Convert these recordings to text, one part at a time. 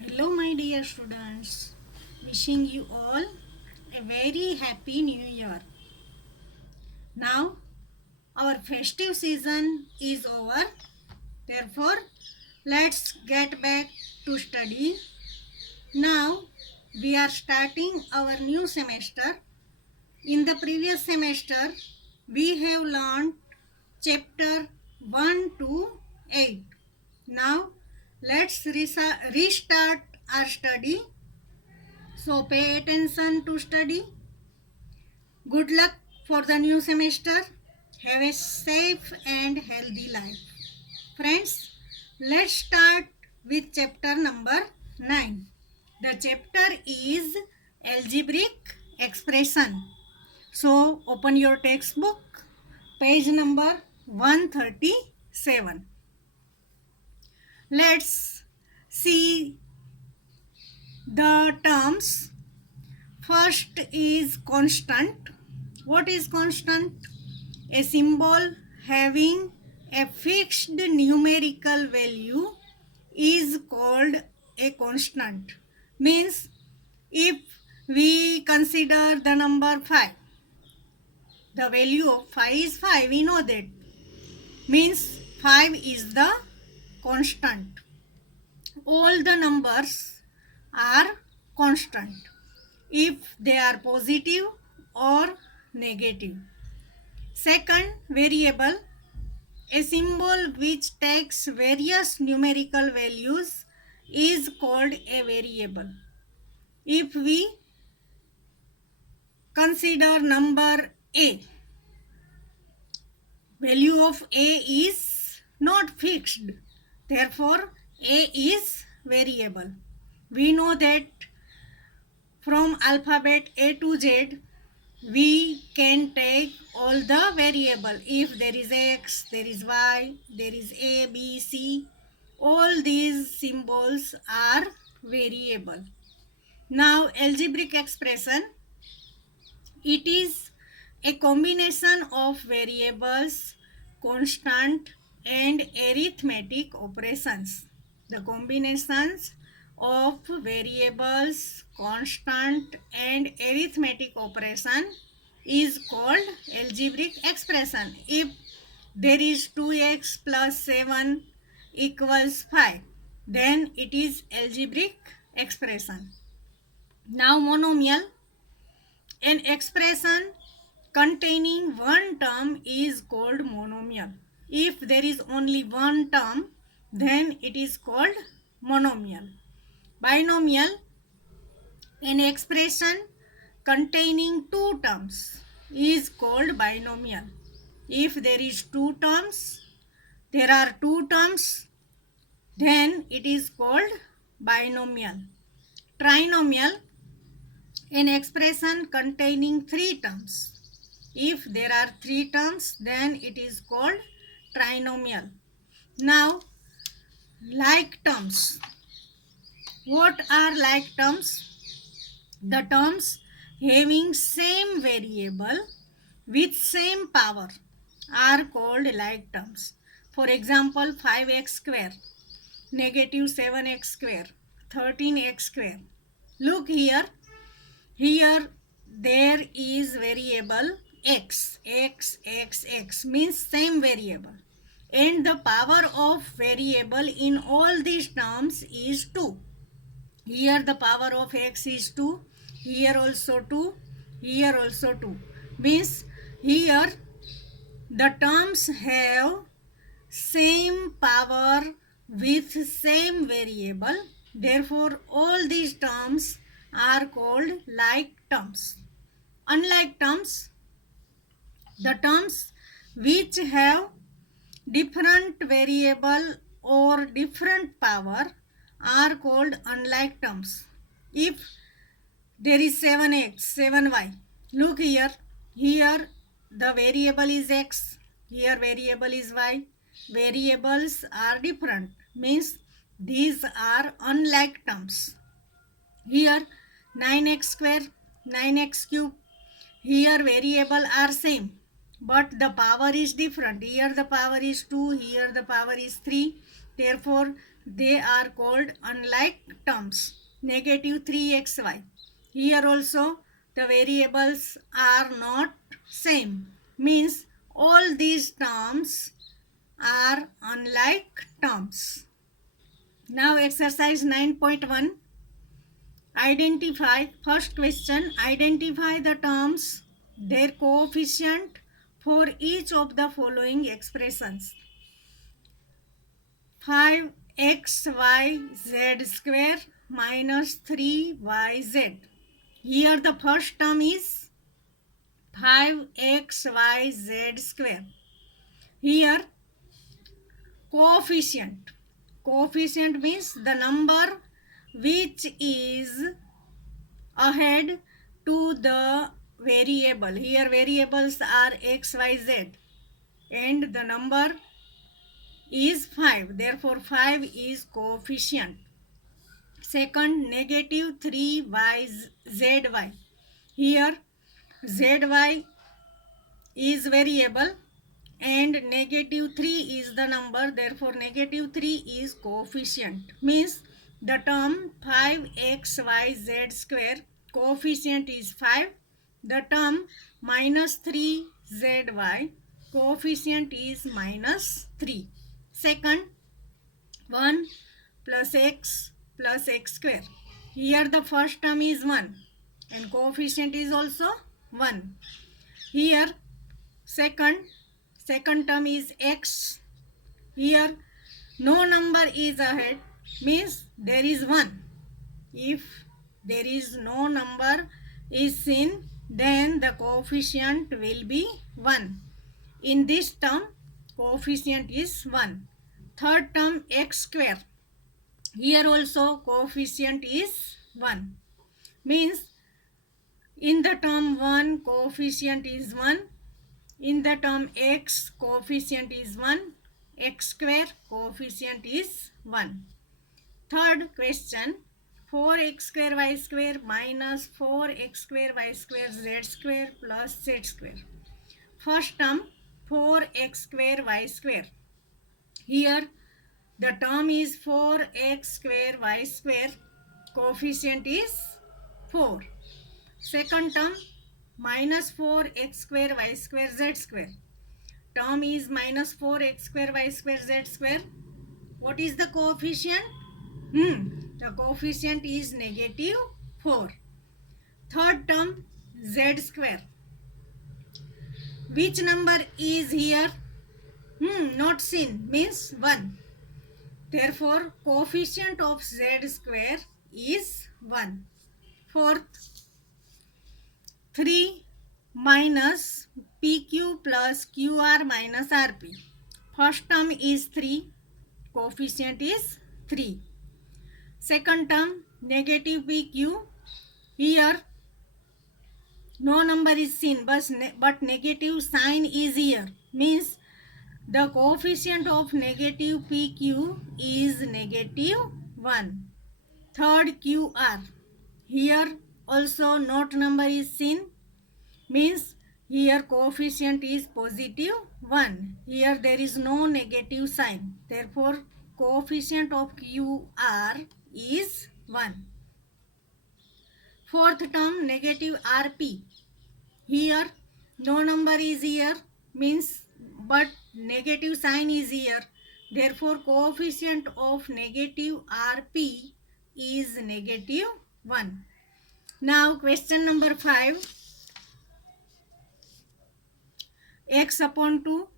Hello, my dear students. Wishing you all a very happy new year. Now, our festive season is over. Therefore, let's get back to study. Now, we are starting our new semester. In the previous semester, we have learned chapter 1 to 8. Now, let's restart our study. So pay attention to study. Good luck for the new semester. Have a safe and healthy life. Friends, let's start with chapter number 9. The chapter is algebraic expression. So open your textbook, page number 137. Let's see the terms. First is constant. What is constant? A symbol having a fixed numerical value is called a constant. Means if we consider the number 5, the value of 5 is 5, we know that. Means 5 is the constant. All the numbers are constant if they are positive or negative. Second, variable. A symbol which takes various numerical values is called a variable. If we consider number a, value of a is not fixed. Therefore, a is variable. We know that from alphabet A to Z, we can take all the variable. If there is x, there is y, there is a, b, c, all these symbols are variable. Now algebraic expression, it is a combination of variables, constant and arithmetic operations. The combinations of variables, constant and arithmetic operation is called algebraic expression. If there is 2x plus 7 equals 5, then it is algebraic expression. Now monomial, an expression containing one term is called monomial. If there is only one term, then it is called monomial. Binomial, an expression containing two terms is called binomial. If there is there are two terms, then it is called binomial. Trinomial, an expression containing three terms. If there are three terms, then it is called trinomial. Now, like terms. What are like terms? The terms having same variable with same power are called like terms. For example, 5x square, negative 7x square, 13x square. Look here. Here there is variable x means same variable, and the power of variable in all these terms is 2. Here the power of x is 2, here also 2, here also 2. Means here the terms have same power with same variable. Therefore, all these terms are called like terms. Unlike terms, the terms which have different variable or different power are called unlike terms. If there is 7x, 7y, look here, here the variable is x, here variable is y. Variables are different, means these are unlike terms. Here 9x square, 9x cube, here variable are same, but the power is different. Here the power is 2, here the power is 3. Therefore, they are called unlike terms. Negative 3xy. Here also the variables are not same. Means all these terms are unlike terms. Now exercise 9.1. Identify, first question, identify the terms, their coefficient for each of the following expressions. 5xyz square minus 3yz. Here the first term is 5xyz square. Here coefficient. Coefficient means the number which is ahead to the variable. Here variables are x, y, z and the number is 5. Therefore 5 is coefficient. Second, negative 3y zy. Here zy is variable and negative 3 is the number. Therefore negative 3 is coefficient. Means the term 5xyz square coefficient is 5. The term minus 3zy coefficient is minus 3. Second, 1 plus x square. Here the first term is 1 and coefficient is also 1. Here second term is x. Here no number is ahead, means there is 1. If there is no number is seen, then the coefficient will be 1. In this term coefficient is 1. Third term x square. Here also coefficient is 1. Means in the term 1 coefficient is 1. In the term x coefficient is 1. X square coefficient is 1. Third question, 4x square y square minus 4x square y square z square plus z square. First term 4x square y square. Here the term is 4x square y square. Coefficient is 4. Second term minus 4x square y square z square. Term is minus 4x square y square z square. What is the coefficient? The coefficient is negative 4. Third term z square. Which number is here? Not seen, means 1. Therefore coefficient of z square is 1. Fourth, 3 minus PQ plus QR minus RP. First term is 3, coefficient is 3. Second term negative PQ. Here no number is seen, but negative sign is here. Means the coefficient of negative PQ is negative 1. Third QR. Here also not number is seen. Means here coefficient is positive 1. Here there is no negative sign. Therefore coefficient of QR is 1. Fourth term negative RP. Here no number is here, means but negative sign is here. Therefore coefficient of negative RP is negative 1. Now question number 5. X upon 2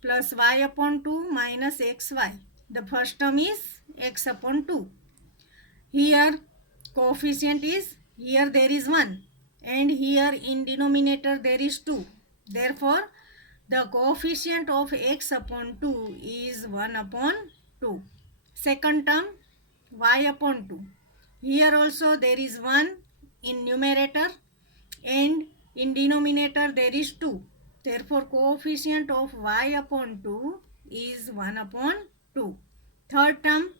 plus y upon 2 minus xy. The first term is x upon 2. Here coefficient is, here there is 1 and here in denominator there is 2. Therefore the coefficient of x upon 2 is 1 upon 2. Second term y upon 2. Here also there is 1 in numerator and in denominator there is 2. Therefore coefficient of y upon 2 is 1 upon 2. Third term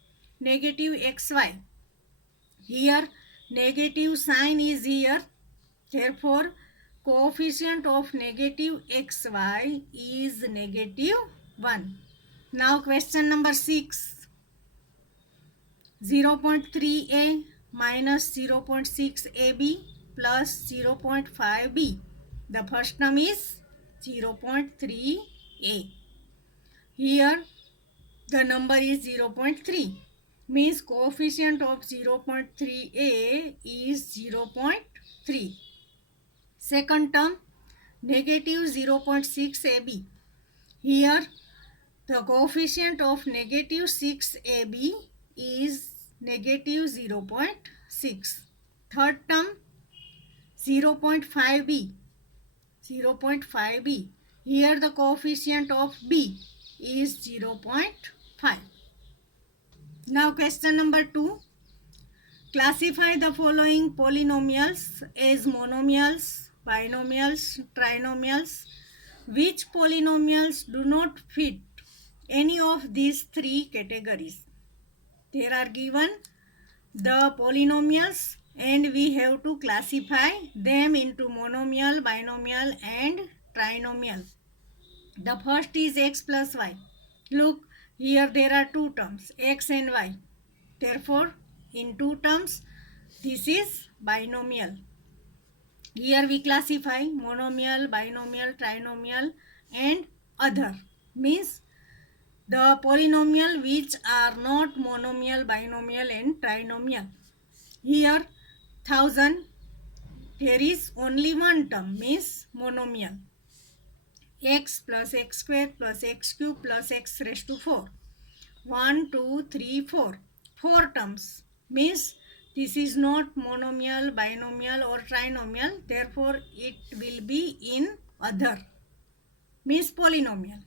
negative xy. Here negative sign is here. Therefore coefficient of negative xy is negative 1. Now question number 6. 0.3a minus 0.6ab plus 0.5b. The first term is 0.3a. Here the number is 0.3, means coefficient of 0.3a is 0.3. Second term, negative 0.6ab. Here the coefficient of negative 6ab is negative 0.6. Third term, 0.5b. 0.5b. Here the coefficient of b is 0.5. Now question number 2. Classify the following polynomials as monomials, binomials, trinomials. Which polynomials do not fit any of these three categories? There are given the polynomials and we have to classify them into monomial, binomial and trinomial. The first is x plus y. Look, here there are two terms, x and y. Therefore, in two terms, this is binomial. Here we classify monomial, binomial, trinomial and other. Means the polynomial which are not monomial, binomial and trinomial. Here 1000, there is only one term, means monomial. X plus x square plus x cube plus x raised to 4. 1, 2, 3, 4. 4 terms, means this is not monomial, binomial or trinomial. Therefore, it will be in other, means polynomial.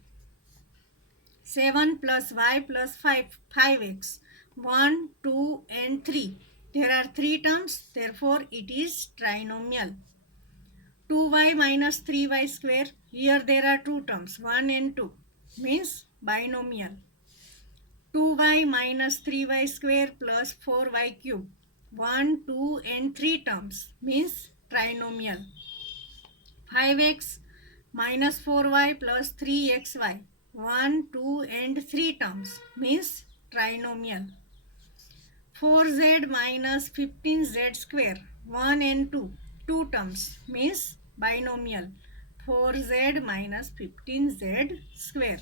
7 plus y plus 5x. 1, 2 and 3. There are 3 terms. Therefore, it is trinomial. 2y minus 3y square. Here there are 2 terms, 1 and 2. Means binomial. 2y minus 3y square plus 4y cube. 1, 2 and 3 terms. Means trinomial. 5x minus 4y plus 3xy. 1, 2 and 3 terms. Means trinomial. 4z minus 15z square. 1 and 2. 2 terms. Means binomial. 4z minus 15z square.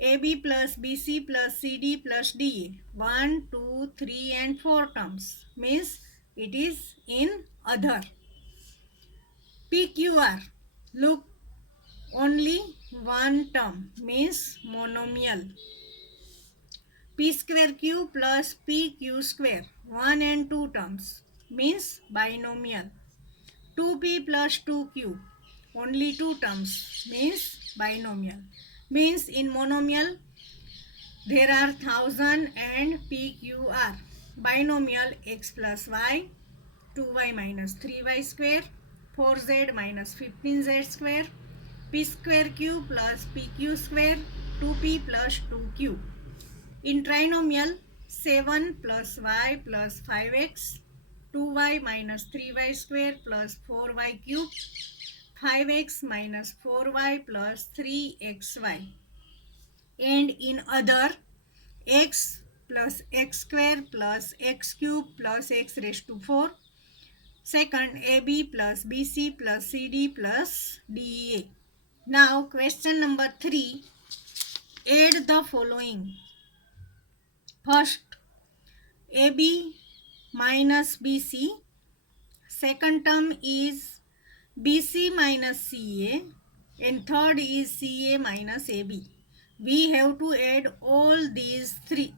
AB plus BC plus CD plus DA. 1, 2, 3 and 4 terms. Means it is in other. PQR. Look, only one term, means monomial. P square Q plus PQ square. 1 and 2 terms, means binomial. 2P plus 2Q. Only 2 terms, means binomial. Means in monomial there are 1000 and PQR. Binomial x plus y, 2y minus 3y square, 4z minus 15z square, p square q plus pq square, 2p plus 2q. In trinomial, 7 plus y plus 5x, 2y minus 3y square plus 4y cube, 5x minus 4y plus 3xy. And in other, x plus x square plus x cube plus x raised to 4. Second, AB plus BC plus CD plus DEA. Now question number 3. Add the following. First, AB minus BC. Second term is BC minus CA. And third is CA minus AB. We have to add all these three.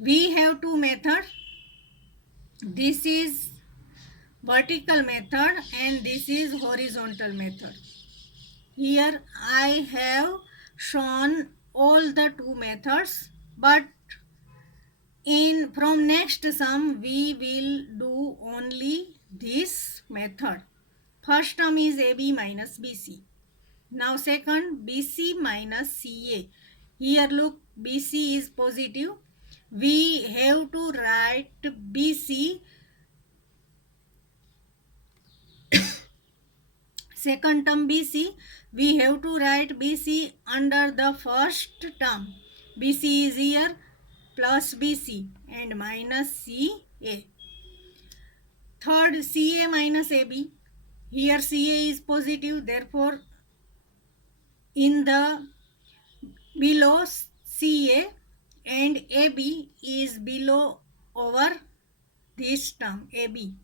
We have two methods. This is vertical method and this is horizontal method. Here I have shown all the two methods, but from next sum we will do only this method. First term is AB minus BC. Now second, BC minus CA. Here look, BC is positive. We have to write BC. Second term BC, we have to write BC under the first term. BC is here, plus BC and minus CA. Third, CA minus AB. Here CA is positive, therefore in the below CA and AB is below over this term AB.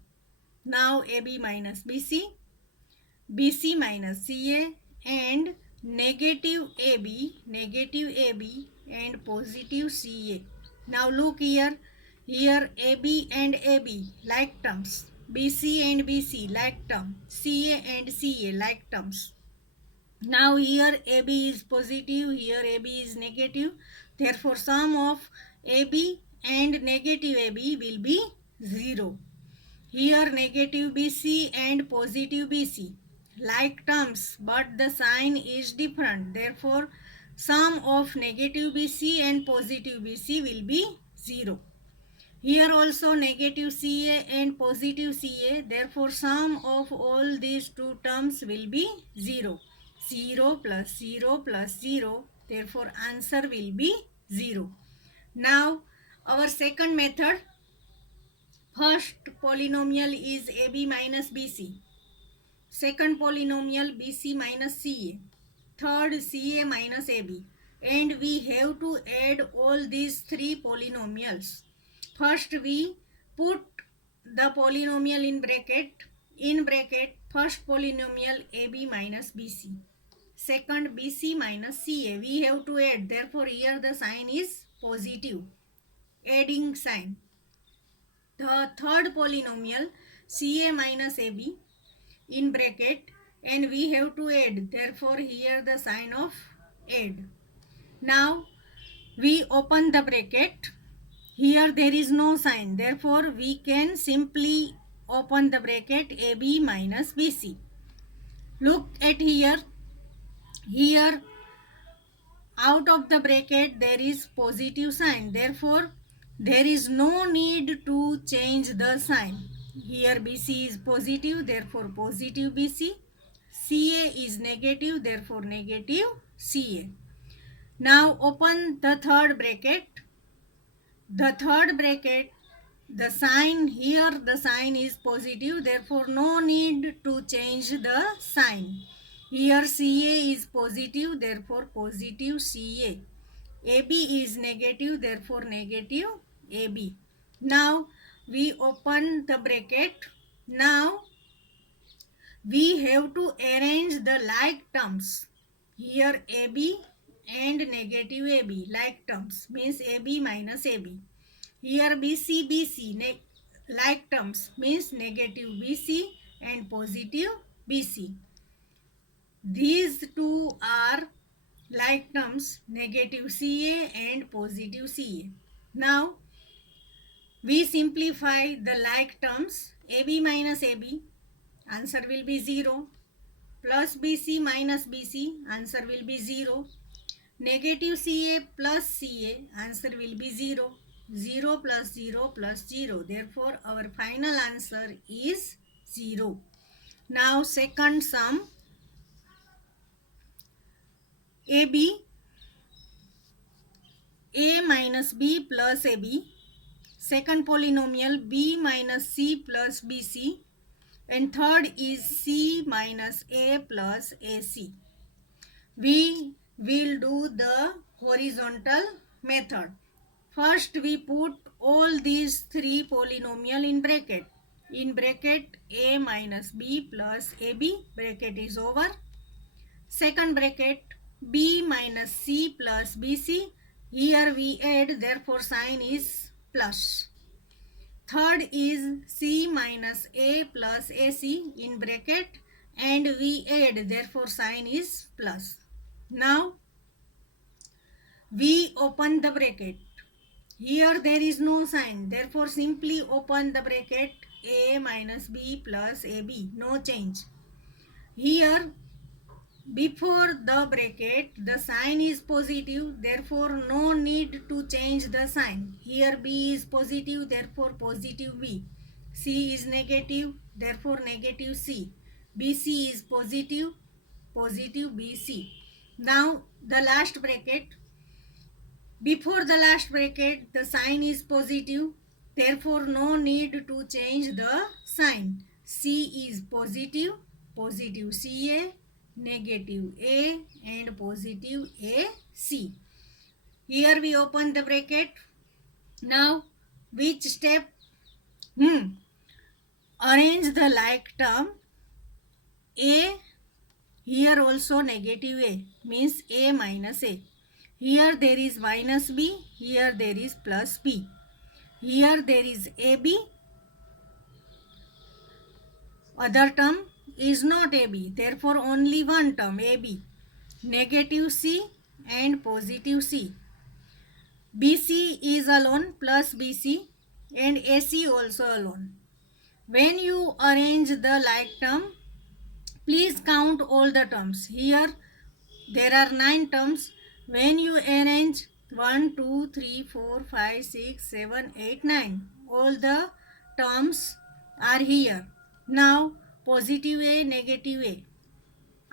Now AB minus BC, BC minus CA and negative AB and positive CA. Now look here, AB and AB like terms, BC and BC like term, CA and CA like terms. Now here AB is positive, here AB is negative. Therefore sum of AB and negative AB will be 0. Here negative BC and positive BC like terms, but the sign is different. Therefore sum of negative BC and positive BC will be 0. Here also negative CA and positive CA. Therefore sum of all these two terms will be 0. 0 plus 0 plus 0. Therefore answer will be 0. Now our second method. First polynomial is AB minus BC. Second polynomial BC minus CA. Third CA minus AB. And we have to add all these three polynomials. First we put the polynomial in bracket. In bracket, first polynomial AB minus BC. Second BC minus CA. We have to add. Therefore here the sign is positive. Adding sign. The third polynomial CA minus AB in bracket and we have to add. Therefore here the sign of add. Now we open the bracket. Here there is no sign. Therefore we can simply open the bracket AB minus BC. Look at here. Here out of the bracket there is positive sign. Therefore there is no need to change the sign. Here BC is positive, therefore positive BC. CA is negative, therefore negative CA. Now open the third bracket. The third bracket, the sign here, the sign is positive, therefore no need to change the sign. Here CA is positive, therefore positive CA. AB is negative, therefore negative AB. Now we open the bracket. Now we have to arrange the like terms. Here AB and negative AB like terms means AB minus AB. Here BC like terms means negative BC and positive BC. These two are like terms, negative CA and positive CA. Now we simplify the like terms. AB minus AB, answer will be 0. Plus BC minus BC, answer will be 0. Negative CA plus CA, answer will be 0. 0 plus 0 plus 0. Therefore our final answer is 0. Now second sum. AB, A minus B plus AB. Second polynomial B minus C plus BC. And third is C minus A plus AC. We will do the horizontal method. First we put all these three polynomial in bracket. In bracket A minus B plus AB, bracket is over. Second bracket B minus C plus BC, here we add, therefore sign is plus. Third is C minus A plus AC in bracket and we add, therefore sign is plus. Now we open the bracket. Here there is no sign, therefore simply open the bracket A minus B plus AB, no change. Here before the bracket the sign is positive, therefore no need to change the sign. Here B is positive, therefore positive B. C is negative, therefore negative C. BC is positive, positive BC. Now the last bracket, Before the last bracket, the sign is positive. Therefore, no need to change the sign. C is positive, positive CA, negative A, and positive AC. Here we open the bracket. Now, which step? Arrange the like term. A, here also negative A, means A minus A. Here there is minus B, here there is plus B. Here there is AB, other term is not AB, therefore only one term AB. Negative C and positive C. BC is alone plus BC and AC also alone. When you arrange the like term, please count all the terms. Here there are 9 terms. When you arrange 1, 2, 3, 4, 5, 6, 7, 8, 9, all the terms are here. Now positive A, negative A,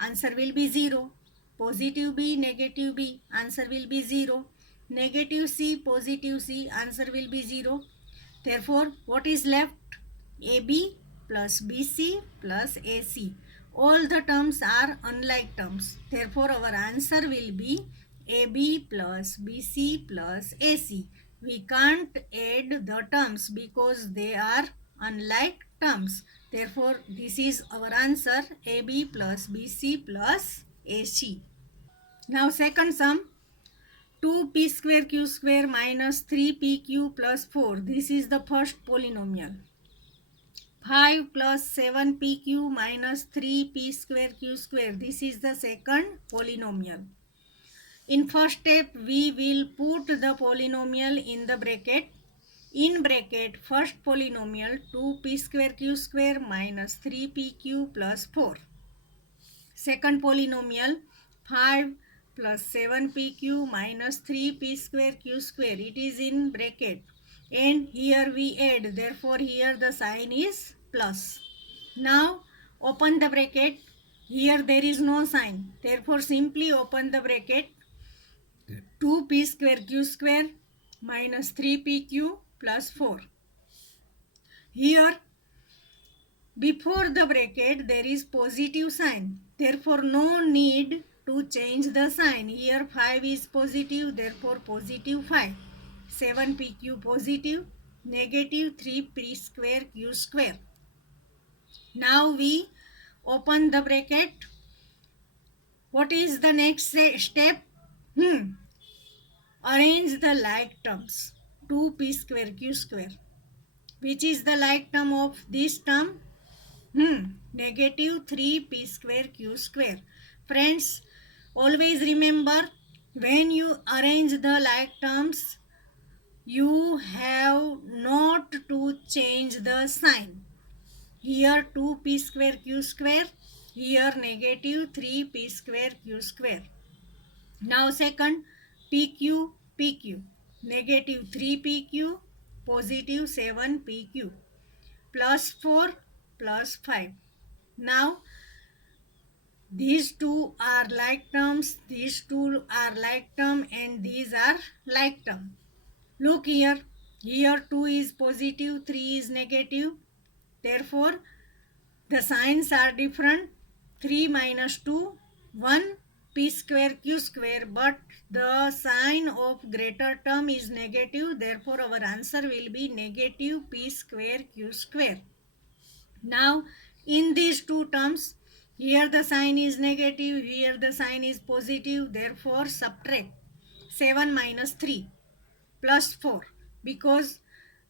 answer will be 0. Positive B, negative B, answer will be 0. Negative C, positive C, answer will be 0. Therefore, what is left? AB plus BC plus AC. All the terms are unlike terms. Therefore, our answer will be AB plus BC plus AC. We can't add the terms because they are unlike terms. Therefore, this is our answer, AB plus BC plus AC. Now, second sum. 2p square q square minus 3pq plus 4. This is the first polynomial. 5 plus 7pq minus 3p square q square. This is the second polynomial. In first step, we will put the polynomial in the bracket. In bracket, first polynomial 2p square q square minus 3pq plus 4. Second polynomial 5 plus 7pq minus 3p square q square. It is in bracket. And here we add. Therefore, here the sign is plus. Now, open the bracket. Here there is no sign. Therefore, simply open the bracket. 2p square q square minus 3pq plus 4. Here, before the bracket, there is positive sign. Therefore, no need to change the sign. Here 5 is positive, therefore positive 5. 7pq positive, negative 3p square q square. Now we open the bracket. What is the next step? Arrange the like terms. 2p square q square. Which is the like term of this term? Negative 3p square q square. Friends, always remember, when you arrange the like terms, you have not to change the sign. Here 2p square q square, here negative 3p square q square. Now second, pq, pq, negative 3pq, positive 7pq, plus 4, plus 5. Now, these two are like terms, these two are like term, and these are like term. Look here, here 2 is positive, 3 is negative. Therefore, the signs are different. 3 minus 2, 1 p square q square, but the sign of greater term is negative. Therefore, our answer will be negative p square q square. Now, in these two terms, here the sign is negative, here the sign is positive. Therefore, subtract 7 minus 3 plus 4, because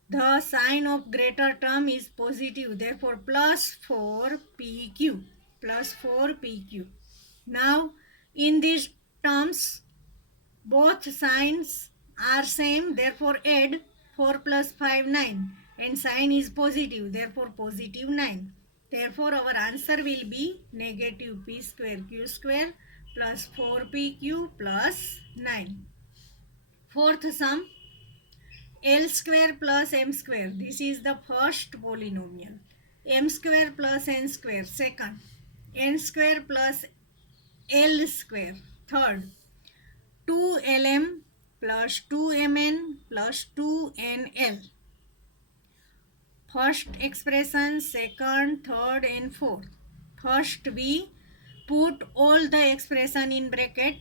the sign of greater term is positive. Therefore, plus 4pq, plus 4pq. Now, in these terms, both signs are same, therefore add 4 plus 5, 9, and sign is positive, therefore positive 9. Therefore, our answer will be negative p square q square plus 4pq plus 9. Fourth sum, L square plus m square. This is the first polynomial. M square plus n square, second. N square plus L square, third. 2lm plus 2mn plus 2nl. First expression, second, third and fourth. First we put all the expression in bracket.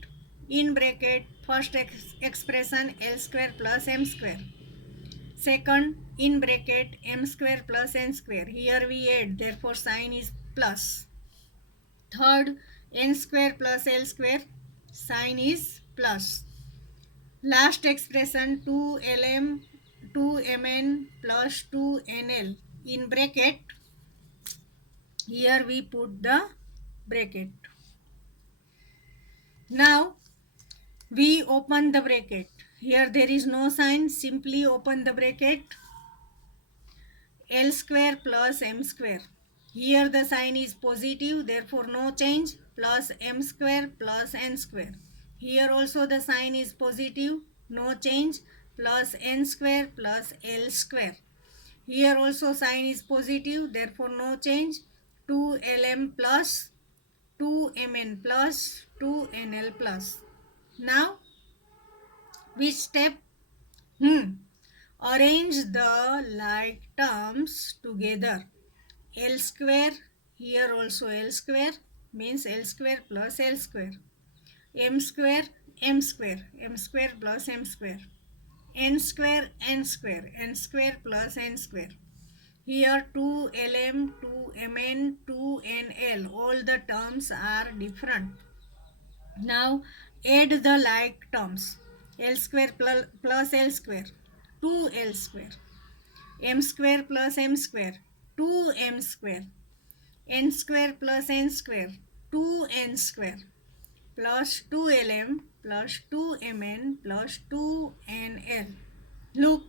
In bracket, first expression L square plus m square. Second, in bracket m square plus n square. Here we add, therefore sign is plus. Third, n square plus L square, sign is plus. Last expression 2lm 2mn plus 2nl. In bracket, here we put the bracket. Now we open the bracket. Here there is no sign, simply open the bracket. L square plus m square. Here the sign is positive, therefore no change, plus m square plus n square. Here also the sign is positive, no change, plus n square plus L square. Here also sign is positive, therefore no change, 2lm plus 2mn plus 2nl plus. Now which step? Arrange the like terms together. L square, here also L square, means L square plus L square. M square, M square, M square plus M square. N square, N square, N square plus N square. Here 2lm, 2mn, 2nl, all the terms are different. Now add the like terms. L square plus L square, 2L square. M square plus M square, 2M square. N square plus N square, 2N square. Plus 2lm plus 2mn plus 2nl. Look,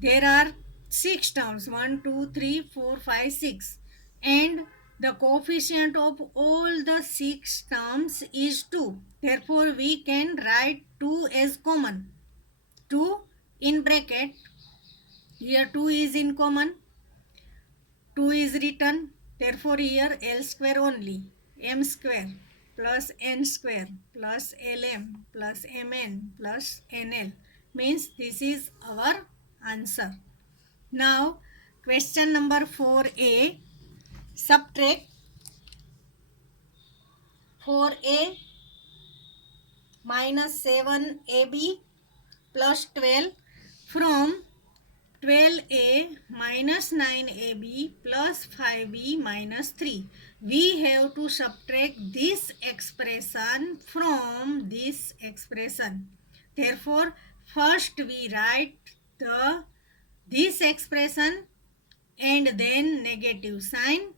there are 6 terms, 1, 2, 3, 4, 5, 6. And the coefficient of all the 6 terms is 2. Therefore, we can write 2 as common. 2 in bracket. Here 2 is in common. 2 is written. Therefore, here L square only. M square plus N square plus Lm plus Mn plus Nl. Means this is our answer. Now, question number 4a. Subtract 4a minus 7ab plus 12 from 12a minus 9ab plus 5b minus 3. We have to subtract this expression from this expression. Therefore, first we write this expression and then negative sign,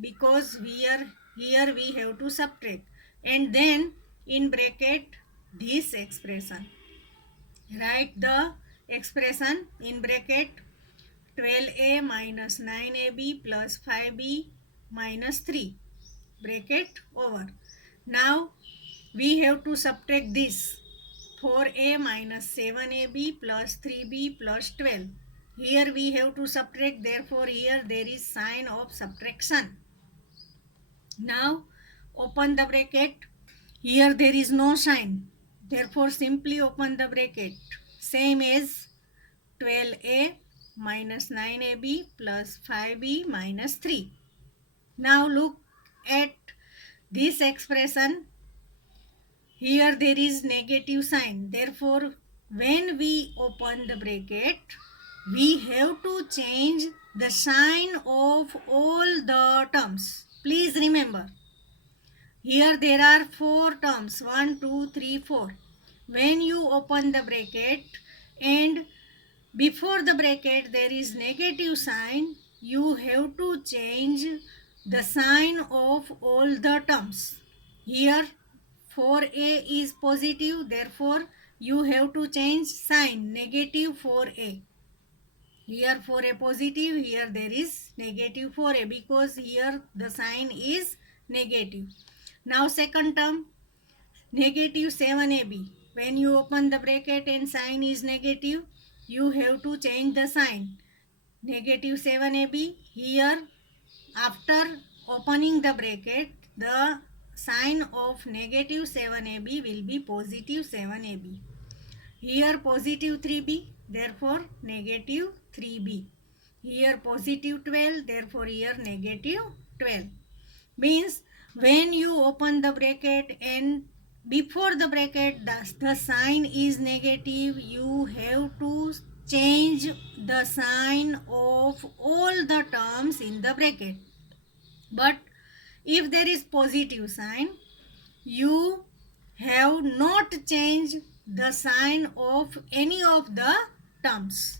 because here we have to subtract, and then in bracket this expression. Write the expression in bracket 12a minus 9ab plus 5b minus 3, bracket over. Now we have to subtract this 4a minus 7ab plus 3b plus 12. Here we have to subtract, therefore here there is sign of subtraction. Now open the bracket. Here there is no sign, therefore simply open the bracket. Same as 12a minus 9ab plus 5b minus 3. Now look at this expression. Here there is negative sign. Therefore, when we open the bracket, we have to change the sign of all the terms. Please remember, here there are 4 terms, 1, 2, 3, 4. When you open the bracket and before the bracket there is negative sign, you have to change the sign of all the terms. Here 4a is positive, therefore you have to change sign, negative 4a. Here 4a positive, here there is negative 4a, because here the sign is negative. Now second term, negative 7ab. When you open the bracket and sign is negative, you have to change the sign. Negative 7ab. Here after opening the bracket, the sign of negative 7ab will be positive 7ab. Here positive 3b, therefore negative 3b. Here positive 12, therefore here negative 12. Means when you open the bracket and before the bracket the sign is negative, you have to change the sign of all the terms in the bracket. But if there is positive sign, you have not changed the sign of any of the terms.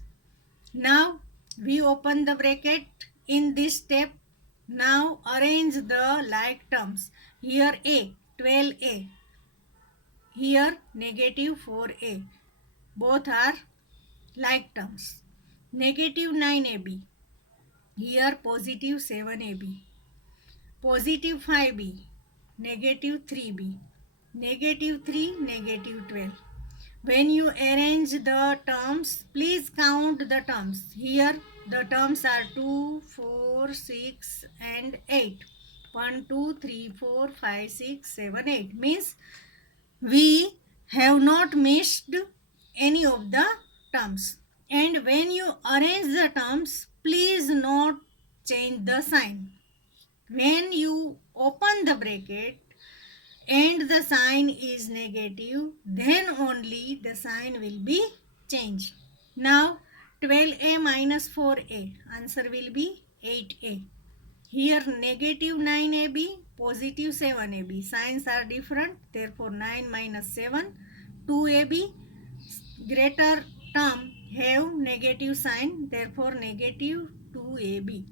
Now we open the bracket in this step. Now arrange the like terms. Here a, 12a. Here negative 4a. Both are like terms. Negative 9ab. Here positive 7ab. Positive 5b. Negative 3b. Negative 3, negative 12. When you arrange the terms, please count the terms. Here the terms are 2, 4, 6 and 8. 1, 2, 3, 4, 5, 6, 7, 8. Means we have not missed any of the terms. And when you arrange the terms, please not change the sign. When you open the bracket and the sign is negative, then only the sign will be changed. Now 12a minus 4a, answer will be 8a. Here negative 9ab, positive 7ab. Signs are different, therefore 9 minus 7, 2ab. Greater term have negative sign, therefore negative 2ab.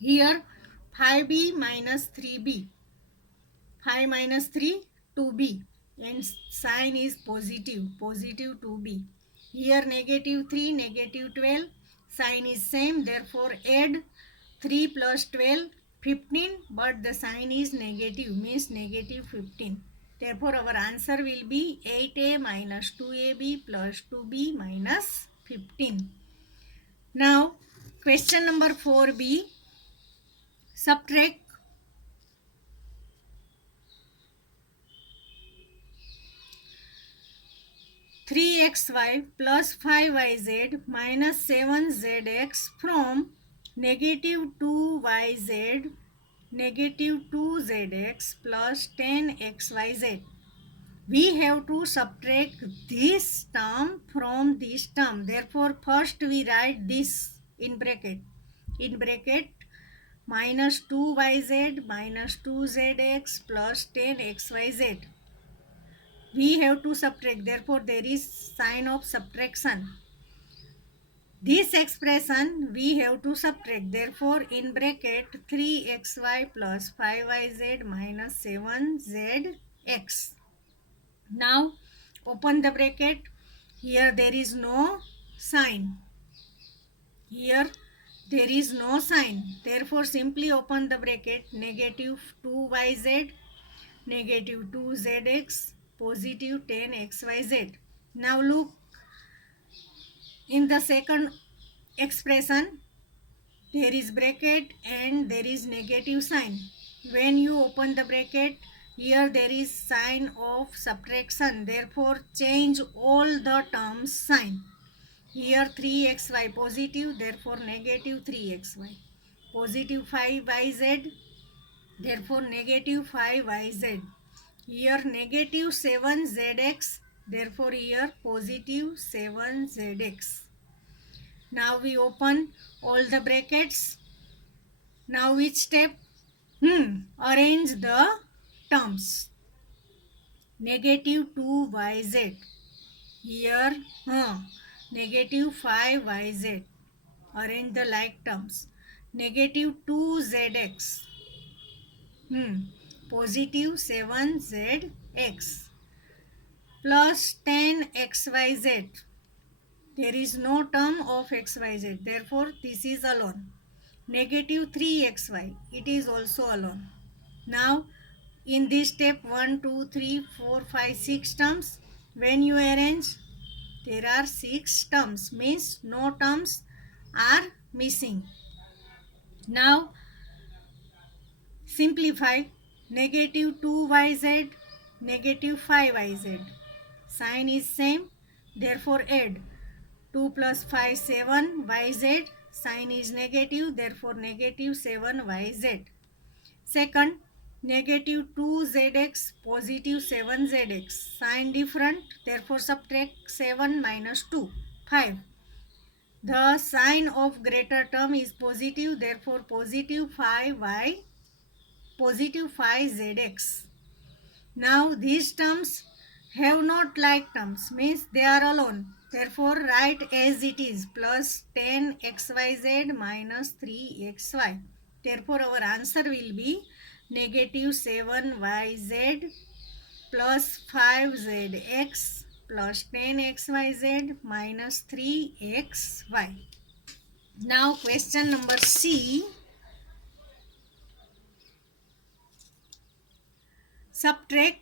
Here 5b minus 3b. 5 minus 3, 2b. And sign is positive, positive 2b. Here negative 3, negative 12. Sign is same, therefore add 3 plus 12, 15. But the sign is negative, means negative 15. Therefore our answer will be 8a minus 2ab plus 2b minus 15. Now question number 4b. Subtract 3xy plus 5yz minus 7zx from negative 2yz negative 2zx plus 10xyz. We have to subtract this term from this term. Therefore, first we write this in bracket. In bracket, minus 2yz minus 2zx plus 10xyz. We have to subtract, therefore there is sign of subtraction. This expression we have to subtract, therefore in bracket 3xy plus 5yz minus 7zx. Now open the bracket. Here there is no sign. Here there is no sign, therefore simply open the bracket. Negative 2yz negative 2zx positive 10xyz. Now look in the second expression, there is bracket and there is negative sign. When you open the bracket, here there is sign of subtraction, therefore change all the terms sign. Here 3xy positive, therefore negative 3xy. Positive 5yz, therefore negative 5yz. Here negative 7zx, therefore here positive 7zx. Now we open all the brackets. Now which step? Arrange the terms. Negative 2yz. Here negative 5yz. Arrange the like terms. Negative 2zx. Positive 7zx plus 10xyz. There is no term of xyz, therefore this is alone. Negative 3xy, it is also alone. Now in this step 1, 2, 3, 4, 5, 6 terms. When you arrange, there are 6 terms, means no terms are missing. Now simplify. Negative 2yz, negative 5yz. Sign is same, therefore add 2 plus 5 7 yz, sign is negative, therefore negative 7 yz. Second, negative 2zx, positive 7zx, sign different, therefore subtract 7 minus 2, 5. The sign of greater term is positive, therefore positive 5y, positive 5zx. Now these terms have not like terms, means they are alone. Therefore write as it is, plus 10xyz minus 3xy. Therefore our answer will be negative 7yz plus 5zx plus 10xyz minus 3xy. Now question number C. Subtract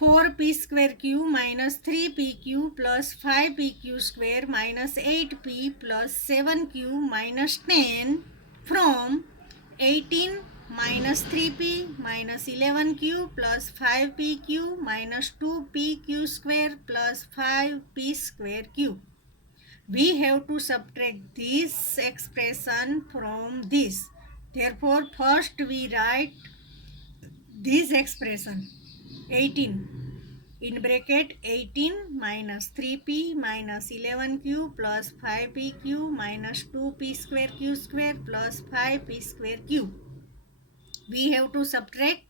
4p square q minus 3pq plus 5pq square minus 8p plus 7q minus 10 from 18 minus 3p minus 11q plus 5pq minus 2pq square plus 5p square q. We have to subtract this expression from this. Therefore, first we write this expression 18 in bracket 18 minus 3p minus 11q plus 5pq minus 2p square q square plus 5p square q. We have to subtract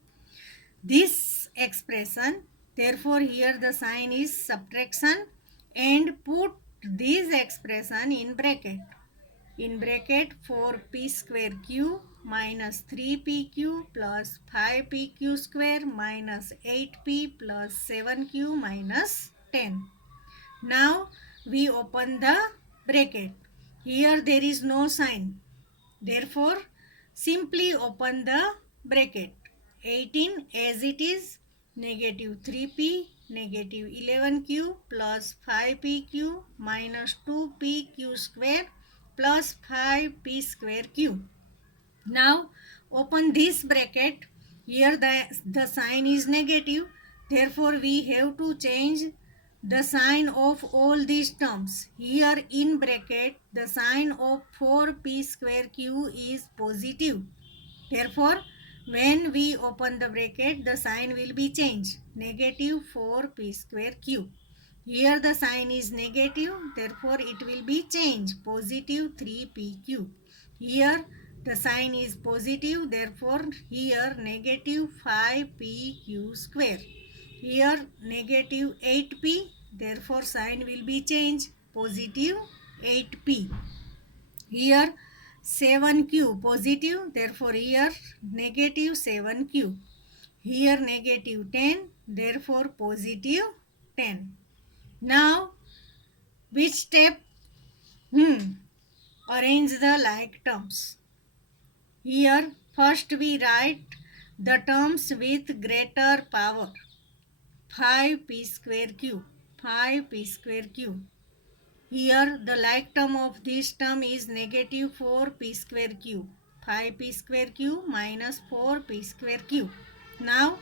this expression. Therefore, here the sign is subtraction and put this expression in bracket. In bracket 4p square q minus 3pq plus 5pq square minus 8p plus 7q minus 10. Now we open the bracket. Here there is no sign. Therefore, simply open the bracket. 18 as it is, negative 3p, negative 11q plus 5pq minus 2pq square plus 5p square q. Now open this bracket. Here the sign is negative. Therefore, we have to change the sign of all these terms. Here in bracket, the sign of 4p square q is positive. Therefore, when we open the bracket, the sign will be changed. Negative 4p square q. Here the sign is negative, therefore it will be changed. Positive 3pq. Here the sign is positive, therefore here negative 5pq square. Here negative 8p, therefore sign will be changed. Positive 8p. Here 7q positive, therefore here negative 7q. Here negative 10, therefore positive 10. Now which step? Arrange the like terms. Here first we write the terms with greater power. 5p square q. 5p square q. Here the like term of this term is negative 4p square q. 5p square q minus 4p square q. Now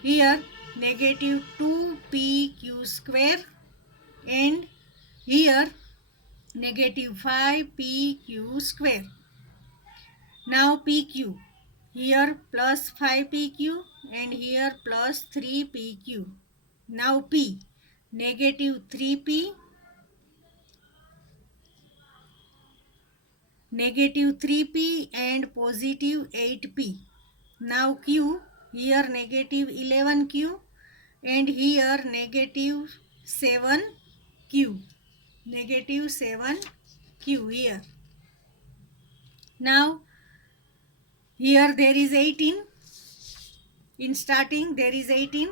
here negative 2pq square and here negative 5pq square. Now pq. Here plus 5pq and here plus 3pq. Now p. Negative 3p, negative 3p and positive 8p. Now q. Here negative 11q and here negative 7q. Negative 7q here. Now here there is 18. In starting there is 18,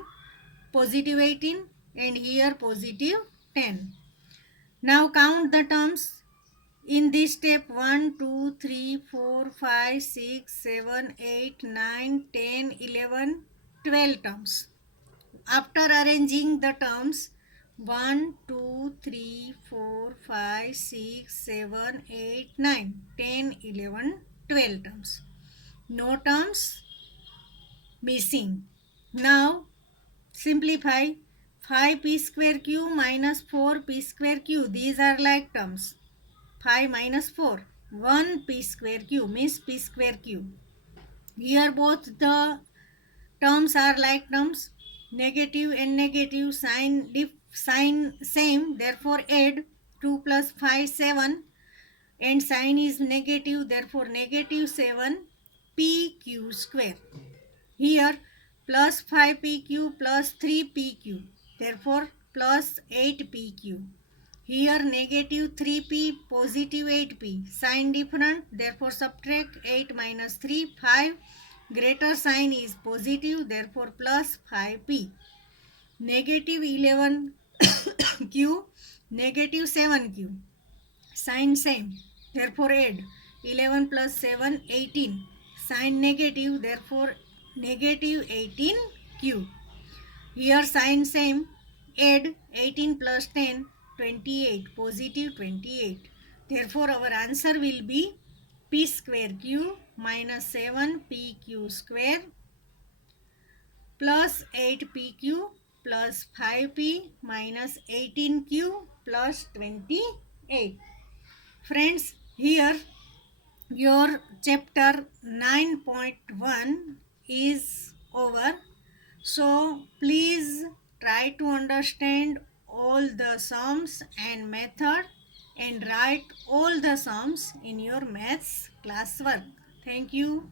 positive 18 and here positive 10. Now count the terms. In this step 1, 2, 3, 4, 5, 6, 7, 8, 9, 10, 11, 12 terms. After arranging the terms 1, 2, 3, 4, 5, 6, 7, 8, 9, 10, 11, 12 terms. No terms missing. Now simplify. 5p square q minus 4p square q. These are like terms. 5 minus 4. 1p square q means p square q. Here both the terms are like terms. Negative and negative sign same. Therefore add 2 plus 5 7. And sign is negative. Therefore negative 7 pq square. Here plus 5pq plus 3pq. Therefore plus 8pq. Here negative 3p, positive 8p. Sign different. Therefore subtract 8 minus 3, 5. Greater sign is positive. Therefore plus 5p. Negative 11q, negative 7q. Sign same. Therefore add 11 plus 7, 18. Sign negative. Therefore negative 18q. Here sign same. Add 18 plus 10, 28. Positive 28. Therefore our answer will be p square q minus 7pq square plus 8pq plus 5p minus 18q plus 28. Friends, here your chapter 9.1 is over. So please try to understand all the sums and method and write all the sums in your maths classwork. Thank you.